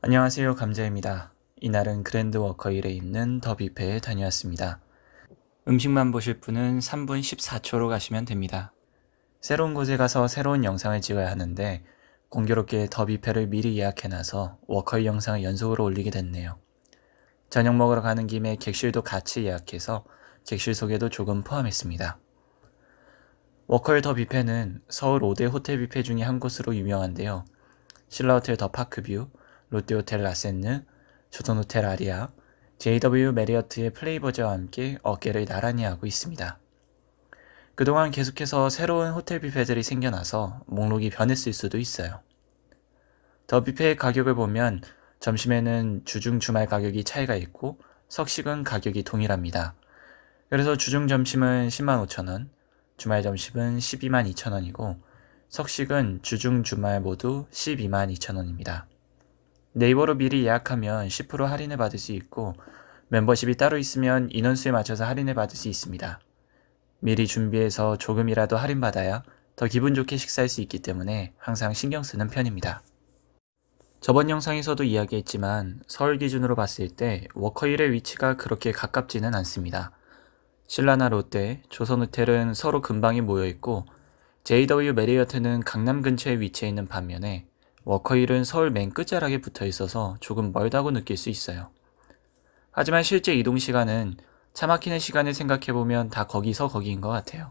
안녕하세요. 감자입니다. 이날은 그랜드 워커힐에 있는 더 뷔페에 다녀왔습니다. 음식만 보실 분은 3분 14초로 가시면 됩니다. 새로운 곳에 가서 새로운 영상을 찍어야 하는데 공교롭게 더 뷔페를 미리 예약해놔서 워커힐 영상을 연속으로 올리게 됐네요. 저녁 먹으러 가는 김에 객실도 같이 예약해서 객실 소개도 조금 포함했습니다. 워커힐 더 뷔페는 서울 5대 호텔 뷔페 중에 한 곳으로 유명한데요. 신라호텔 더 파크뷰, 롯데호텔 라센느, 조선호텔 아리아, JW 메리어트의 플레이버즈와 함께 어깨를 나란히 하고 있습니다. 그동안 계속해서 새로운 호텔 뷔페들이 생겨나서 목록이 변했을 수도 있어요. 더 뷔페의 가격을 보면 점심에는 주중 주말 가격이 차이가 있고 석식은 가격이 동일합니다. 그래서 주중 점심은 10만 5천 원, 주말 점심은 12만 2천 원이고 석식은 주중 주말 모두 12만 2천 원입니다. 네이버로 미리 예약하면 10% 할인을 받을 수 있고 멤버십이 따로 있으면 인원수에 맞춰서 할인을 받을 수 있습니다. 미리 준비해서 조금이라도 할인받아야 더 기분 좋게 식사할 수 있기 때문에 항상 신경 쓰는 편입니다. 저번 영상에서도 이야기했지만 서울 기준으로 봤을 때 워커힐의 위치가 그렇게 가깝지는 않습니다. 신라나 롯데, 조선호텔은 서로 근방에 모여 있고 JW 메리어트는 강남 근처에 위치해 있는 반면에 워커힐은 서울 맨 끝자락에 붙어 있어서 조금 멀다고 느낄 수 있어요. 하지만 실제 이동 시간은 차 막히는 시간을 생각해보면 다 거기서 거기인 것 같아요.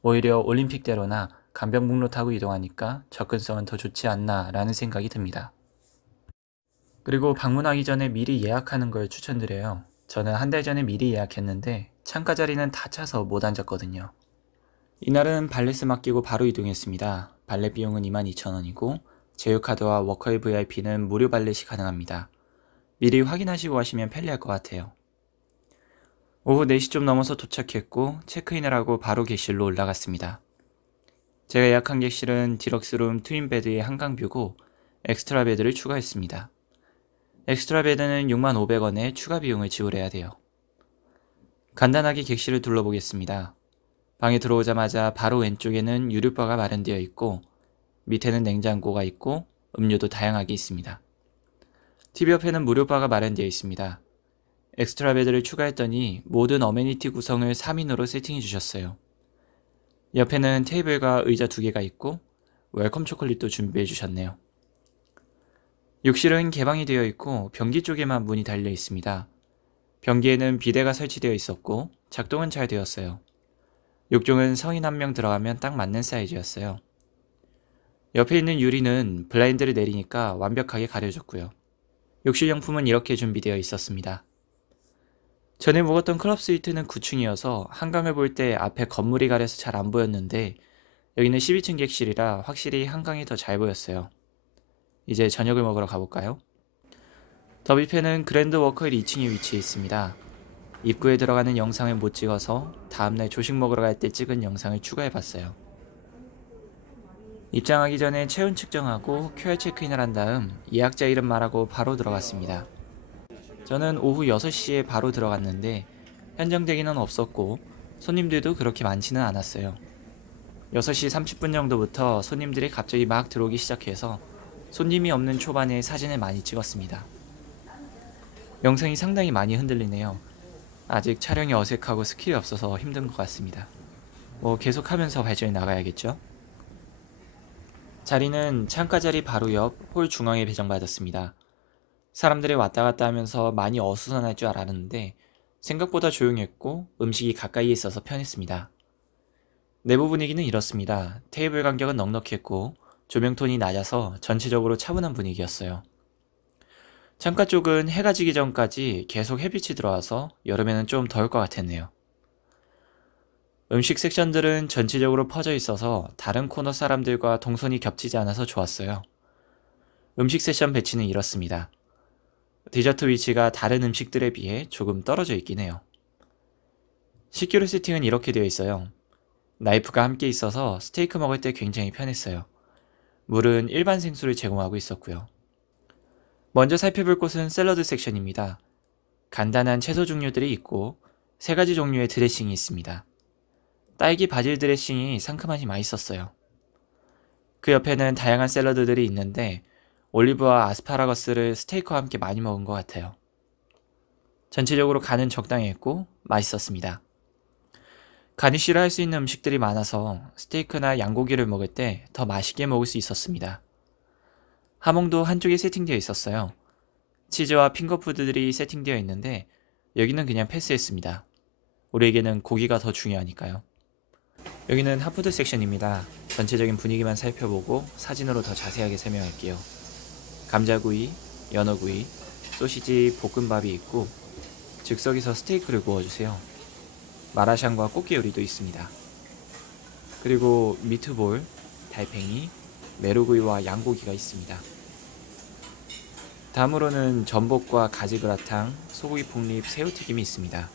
오히려 올림픽대로나 간병북로 타고 이동하니까 접근성은 더 좋지 않나 라는 생각이 듭니다. 그리고 방문하기 전에 미리 예약하는 걸 추천드려요. 저는 한 달 전에 미리 예약했는데 창가 자리는 다 차서 못 앉았거든요. 이날은 발렛스 맡기고 바로 이동했습니다. 발렛 비용은 22,000원이고 제휴카드와 워커힐 VIP는 무료 발렛이 가능합니다. 미리 확인하시고 하시면 편리할 것 같아요. 오후 4시 좀 넘어서 도착했고 체크인을 하고 바로 객실로 올라갔습니다. 제가 예약한 객실은 디럭스룸 트윈베드의 한강뷰고 엑스트라 베드를 추가했습니다. 엑스트라 베드는 6,500원의 추가 비용을 지불해야 돼요. 간단하게 객실을 둘러보겠습니다. 방에 들어오자마자 바로 왼쪽에는 유류바가 마련되어 있고 밑에는 냉장고가 있고 음료도 다양하게 있습니다. TV 옆에는 무료바가 마련되어 있습니다. 엑스트라 베드를 추가했더니 모든 어메니티 구성을 3인으로 세팅해 주셨어요. 옆에는 테이블과 의자 두 개가 있고 웰컴 초콜릿도 준비해 주셨네요. 욕실은 개방이 되어 있고 변기 쪽에만 문이 달려 있습니다. 변기에는 비데가 설치되어 있었고 작동은 잘 되었어요. 욕종은 성인 한 명 들어가면 딱 맞는 사이즈였어요. 옆에 있는 유리는 블라인드를 내리니까 완벽하게 가려졌고요. 욕실 용품은 이렇게 준비되어 있었습니다. 전에 묵었던 클럽 스위트는 9층이어서 한강을 볼 때 앞에 건물이 가려서 잘 안 보였는데 여기는 12층 객실이라 확실히 한강이 더 잘 보였어요. 이제 저녁을 먹으러 가볼까요? 더비페는 그랜드 워커힐 2층에 위치해 있습니다. 입구에 들어가는 영상을 못 찍어서 다음날 조식 먹으러 갈 때 찍은 영상을 추가해 봤어요. 입장하기 전에 체온 측정하고 QR 체크인을 한 다음 예약자 이름 말하고 바로 들어갔습니다. 저는 오후 6시에 바로 들어갔는데 현정 대기는 없었고 손님들도 그렇게 많지는 않았어요. 6시 30분 정도부터 손님들이 갑자기 막 들어오기 시작해서 손님이 없는 초반에 사진을 많이 찍었습니다. 영상이 상당히 많이 흔들리네요. 아직 촬영이 어색하고 스킬이 없어서 힘든 것 같습니다. 뭐 계속 하면서 발전해 나가야겠죠? 자리는 창가 자리 바로 옆 홀 중앙에 배정받았습니다. 사람들이 왔다 갔다 하면서 많이 어수선할 줄 알았는데 생각보다 조용했고 음식이 가까이에 있어서 편했습니다. 내부 분위기는 이렇습니다. 테이블 간격은 넉넉했고 조명톤이 낮아서 전체적으로 차분한 분위기였어요. 창가 쪽은 해가 지기 전까지 계속 햇빛이 들어와서 여름에는 좀 더울 것 같았네요. 음식 섹션들은 전체적으로 퍼져 있어서 다른 코너 사람들과 동선이 겹치지 않아서 좋았어요. 음식 세션 배치는 이렇습니다. 디저트 위치가 다른 음식들에 비해 조금 떨어져 있긴 해요. 식기류 세팅은 이렇게 되어 있어요. 나이프가 함께 있어서 스테이크 먹을 때 굉장히 편했어요. 물은 일반 생수를 제공하고 있었고요. 먼저 살펴볼 곳은 샐러드 섹션입니다. 간단한 채소 종류들이 있고 세 가지 종류의 드레싱이 있습니다. 딸기 바질 드레싱이 상큼하니 맛있었어요. 그 옆에는 다양한 샐러드들이 있는데 올리브와 아스파라거스를 스테이크와 함께 많이 먹은 것 같아요. 전체적으로 간은 적당히 했고 맛있었습니다. 가니쉬를 할 수 있는 음식들이 많아서 스테이크나 양고기를 먹을 때 더 맛있게 먹을 수 있었습니다. 하몽도 한쪽에 세팅되어 있었어요. 치즈와 핑거푸드들이 세팅되어 있는데 여기는 그냥 패스했습니다. 우리에게는 고기가 더 중요하니까요. 여기는 핫푸드 섹션입니다. 전체적인 분위기만 살펴보고 사진으로 더 자세하게 설명할게요. 감자구이, 연어구이, 소시지 볶음밥이 있고 즉석에서 스테이크를 구워주세요. 마라샹과 꽃게 요리도 있습니다. 그리고 미트볼, 달팽이, 메로구이와 양고기가 있습니다. 다음으로는 전복과 가지그라탕, 소고기 폭립, 새우튀김이 있습니다.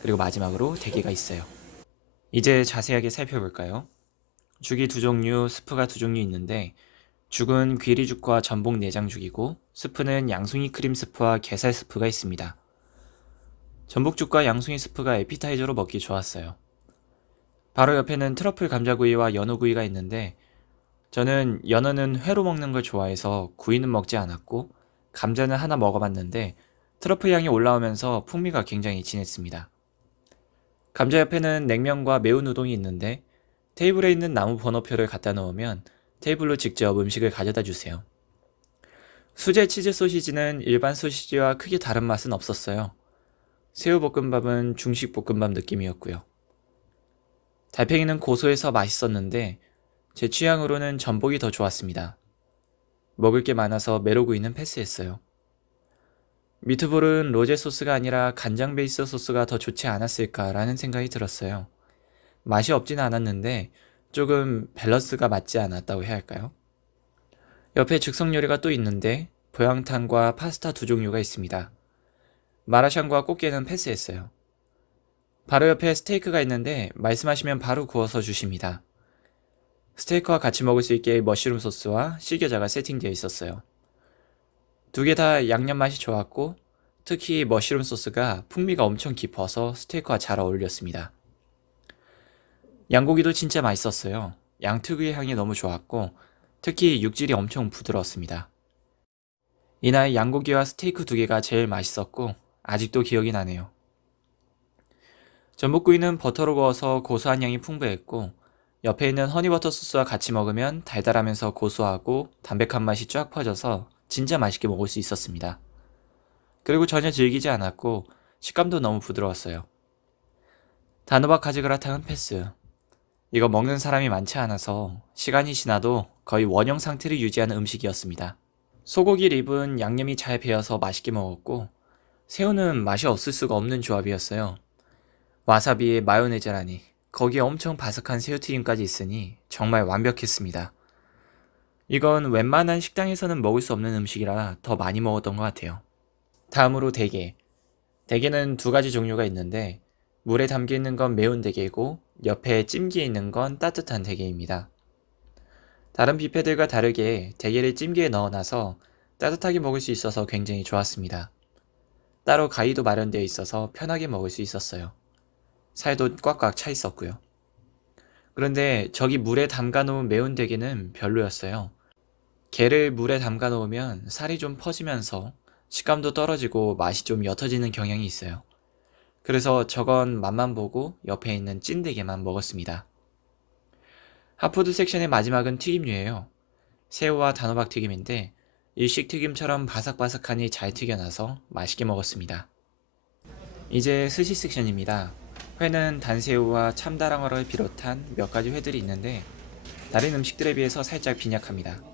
그리고 마지막으로 대게가 있어요. 이제 자세하게 살펴볼까요? 죽이 두 종류, 스프가 두 종류 있는데 죽은 귀리죽과 전복 내장죽이고 스프는 양송이 크림 스프와 게살 스프가 있습니다. 전복죽과 양송이 스프가 에피타이저로 먹기 좋았어요. 바로 옆에는 트러플 감자구이와 연어구이가 있는데 저는 연어는 회로 먹는 걸 좋아해서 구이는 먹지 않았고 감자는 하나 먹어봤는데 트러플 향이 올라오면서 풍미가 굉장히 진했습니다. 감자 옆에는 냉면과 매운 우동이 있는데 테이블에 있는 나무 번호표를 갖다 놓으면 테이블로 직접 음식을 가져다 주세요. 수제 치즈 소시지는 일반 소시지와 크게 다른 맛은 없었어요. 새우 볶음밥은 중식 볶음밥 느낌이었고요. 달팽이는 고소해서 맛있었는데 제 취향으로는 전복이 더 좋았습니다. 먹을 게 많아서 메로구이는 패스했어요. 미트볼은 로제 소스가 아니라 간장 베이스 소스가 더 좋지 않았을까라는 생각이 들었어요. 맛이 없진 않았는데 조금 밸런스가 맞지 않았다고 해야 할까요? 옆에 즉석 요리가 또 있는데 보양탕과 파스타 두 종류가 있습니다. 마라샹과 꽃게는 패스했어요. 바로 옆에 스테이크가 있는데 말씀하시면 바로 구워서 주십니다. 스테이크와 같이 먹을 수 있게 머쉬룸 소스와 시겨자가 세팅되어 있었어요. 두 개 다 양념 맛이 좋았고 특히 머쉬룸 소스가 풍미가 엄청 깊어서 스테이크와 잘 어울렸습니다. 양고기도 진짜 맛있었어요. 양 특유의 향이 너무 좋았고 특히 육질이 엄청 부드러웠습니다. 이날 양고기와 스테이크 두 개가 제일 맛있었고 아직도 기억이 나네요. 전복구이는 버터로 구워서 고소한 향이 풍부했고 옆에 있는 허니버터 소스와 같이 먹으면 달달하면서 고소하고 담백한 맛이 쫙 퍼져서 진짜 맛있게 먹을 수 있었습니다. 그리고 전혀 질기지 않았고 식감도 너무 부드러웠어요. 단호박 가지 그라탕은 패스. 이거 먹는 사람이 많지 않아서 시간이 지나도 거의 원형 상태를 유지하는 음식이었습니다. 소고기 립은 양념이 잘 배어서 맛있게 먹었고 새우는 맛이 없을 수가 없는 조합이었어요. 와사비에 마요네즈라니 거기에 엄청 바삭한 새우튀김까지 있으니 정말 완벽했습니다. 이건 웬만한 식당에서는 먹을 수 없는 음식이라 더 많이 먹었던 것 같아요. 다음으로 대게. 대게는 두 가지 종류가 있는데 물에 담겨 있는 건 매운 대게고 옆에 찜기에 있는 건 따뜻한 대게입니다. 다른 뷔페들과 다르게 대게를 찜기에 넣어놔서 따뜻하게 먹을 수 있어서 굉장히 좋았습니다. 따로 가위도 마련되어 있어서 편하게 먹을 수 있었어요. 살도 꽉꽉 차 있었고요. 그런데 저기 물에 담가 놓은 매운 대게는 별로였어요. 게를 물에 담가 놓으면 살이 좀 퍼지면서 식감도 떨어지고 맛이 좀 옅어지는 경향이 있어요. 그래서 저건 맛만 보고 옆에 있는 찐대게만 먹었습니다. 핫푸드 섹션의 마지막은 튀김류예요. 새우와 단호박 튀김인데 일식 튀김처럼 바삭바삭하니 잘 튀겨나서 맛있게 먹었습니다. 이제 스시 섹션입니다. 회는 단새우와 참다랑어를 비롯한 몇 가지 회들이 있는데 다른 음식들에 비해서 살짝 빈약합니다.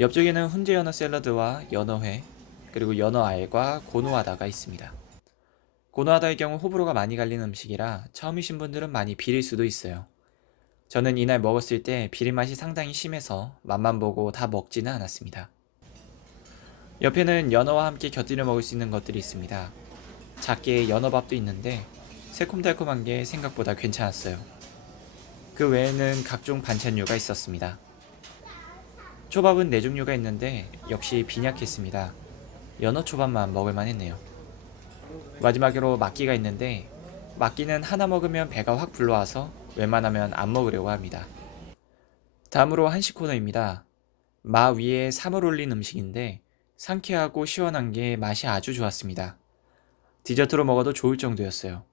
옆쪽에는 훈제 연어 샐러드와 연어회, 그리고 연어알과 고노하다가 있습니다. 고노하다의 경우 호불호가 많이 갈리는 음식이라 처음이신 분들은 많이 비릴 수도 있어요. 저는 이날 먹었을 때 비린 맛이 상당히 심해서 맛만 보고 다 먹지는 않았습니다. 옆에는 연어와 함께 곁들여 먹을 수 있는 것들이 있습니다. 작게 연어밥도 있는데 새콤달콤한 게 생각보다 괜찮았어요. 그 외에는 각종 반찬류가 있었습니다. 초밥은 네 종류가 있는데 역시 빈약했습니다. 연어 초밥만 먹을만 했네요. 마지막으로 막기가 있는데 막기는 하나 먹으면 배가 확 불러와서 웬만하면 안 먹으려고 합니다. 다음으로 한식 코너입니다. 마 위에 삼을 올린 음식인데 상쾌하고 시원한 게 맛이 아주 좋았습니다. 디저트로 먹어도 좋을 정도였어요.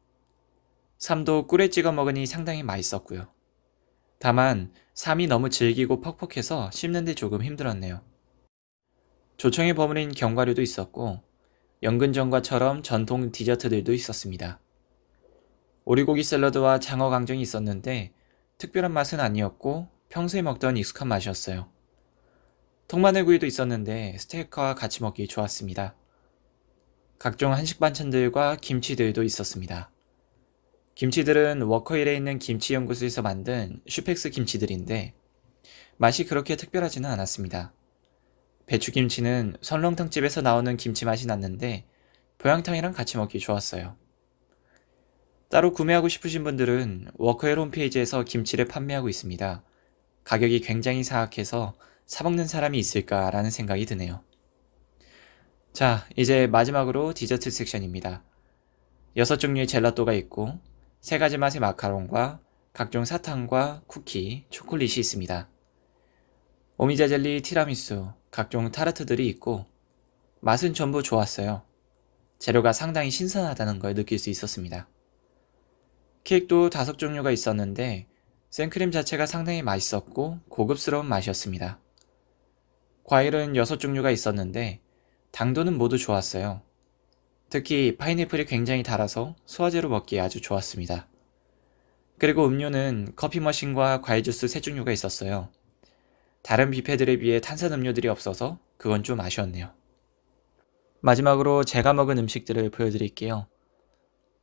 삼도 꿀에 찍어 먹으니 상당히 맛있었고요. 다만 삼이 너무 질기고 퍽퍽해서 씹는데 조금 힘들었네요. 조청에 버무린 견과류도 있었고 연근전과처럼 전통 디저트들도 있었습니다. 오리고기 샐러드와 장어 강정이 있었는데 특별한 맛은 아니었고 평소에 먹던 익숙한 맛이었어요. 통마늘구이도 있었는데 스테이크와 같이 먹기 좋았습니다. 각종 한식 반찬들과 김치들도 있었습니다. 김치들은 워커힐에 있는 김치 연구소에서 만든 슈펙스 김치들인데 맛이 그렇게 특별하지는 않았습니다. 배추김치는 설렁탕집에서 나오는 김치 맛이 났는데 보양탕이랑 같이 먹기 좋았어요. 따로 구매하고 싶으신 분들은 워커힐 홈페이지에서 김치를 판매하고 있습니다. 가격이 굉장히 사악해서 사먹는 사람이 있을까라는 생각이 드네요. 자, 이제 마지막으로 디저트 섹션입니다. 여섯 종류의 젤라또가 있고 세 가지 맛의 마카롱과 각종 사탕과 쿠키, 초콜릿이 있습니다. 오미자 젤리, 티라미수, 각종 타르트들이 있고 맛은 전부 좋았어요. 재료가 상당히 신선하다는 걸 느낄 수 있었습니다. 케이크도 다섯 종류가 있었는데 생크림 자체가 상당히 맛있었고 고급스러운 맛이었습니다. 과일은 여섯 종류가 있었는데 당도는 모두 좋았어요. 특히 파인애플이 굉장히 달아서 소화제로 먹기에 아주 좋았습니다. 그리고 음료는 커피 머신과 과일 주스 세 종류가 있었어요. 다른 뷔페들에 비해 탄산 음료들이 없어서 그건 좀 아쉬웠네요. 마지막으로 제가 먹은 음식들을 보여드릴게요.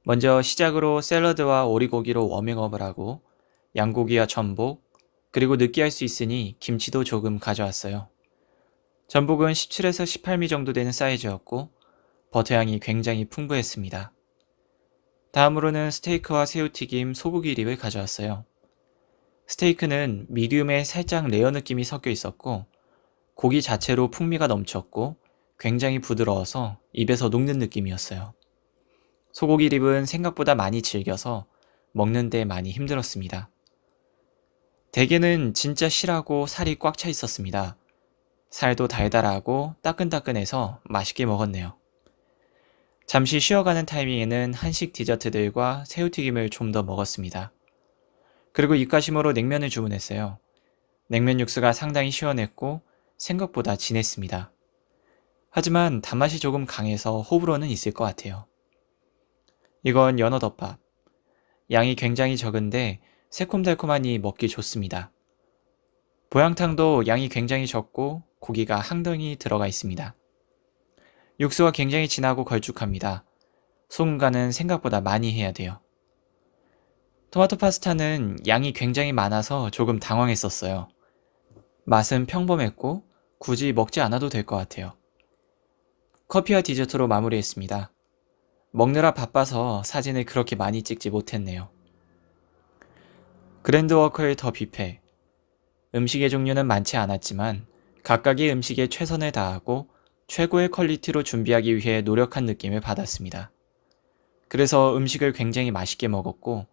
먼저 시작으로 샐러드와 오리고기로 워밍업을 하고 양고기와 전복, 그리고 느끼할 수 있으니 김치도 조금 가져왔어요. 전복은 17에서 18미 정도 되는 사이즈였고 버터향이 굉장히 풍부했습니다. 다음으로는 스테이크와 새우튀김, 소고기 립을 가져왔어요. 스테이크는 미디움에 살짝 레어 느낌이 섞여 있었고 고기 자체로 풍미가 넘쳤고 굉장히 부드러워서 입에서 녹는 느낌이었어요. 소고기 립은 생각보다 많이 질겨서 먹는데 많이 힘들었습니다. 대게는 진짜 실하고 살이 꽉 차 있었습니다. 살도 달달하고 따끈따끈해서 맛있게 먹었네요. 잠시 쉬어가는 타이밍에는 한식 디저트들과 새우튀김을 좀 더 먹었습니다. 그리고 입가심으로 냉면을 주문했어요. 냉면 육수가 상당히 시원했고 생각보다 진했습니다. 하지만 단맛이 조금 강해서 호불호는 있을 것 같아요. 이건 연어덮밥. 양이 굉장히 적은데 새콤달콤하니 먹기 좋습니다. 보양탕도 양이 굉장히 적고 고기가 항덩이 들어가 있습니다. 육수가 굉장히 진하고 걸쭉합니다. 소금간은 생각보다 많이 해야 돼요. 토마토 파스타는 양이 굉장히 많아서 조금 당황했었어요. 맛은 평범했고 굳이 먹지 않아도 될 것 같아요. 커피와 디저트로 마무리했습니다. 먹느라 바빠서 사진을 그렇게 많이 찍지 못했네요. 그랜드워커의 더 뷔페. 음식의 종류는 많지 않았지만 각각의 음식에 최선을 다하고 최고의 퀄리티로 준비하기 위해 노력한 느낌을 받았습니다. 그래서 음식을 굉장히 맛있게 먹었고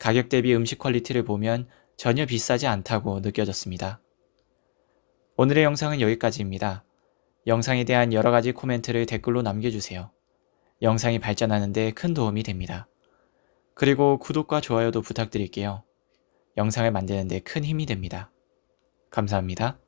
가격 대비 음식 퀄리티를 보면 전혀 비싸지 않다고 느껴졌습니다. 오늘의 영상은 여기까지입니다. 영상에 대한 여러 가지 코멘트를 댓글로 남겨주세요. 영상이 발전하는데 큰 도움이 됩니다. 그리고 구독과 좋아요도 부탁드릴게요. 영상을 만드는데 큰 힘이 됩니다. 감사합니다.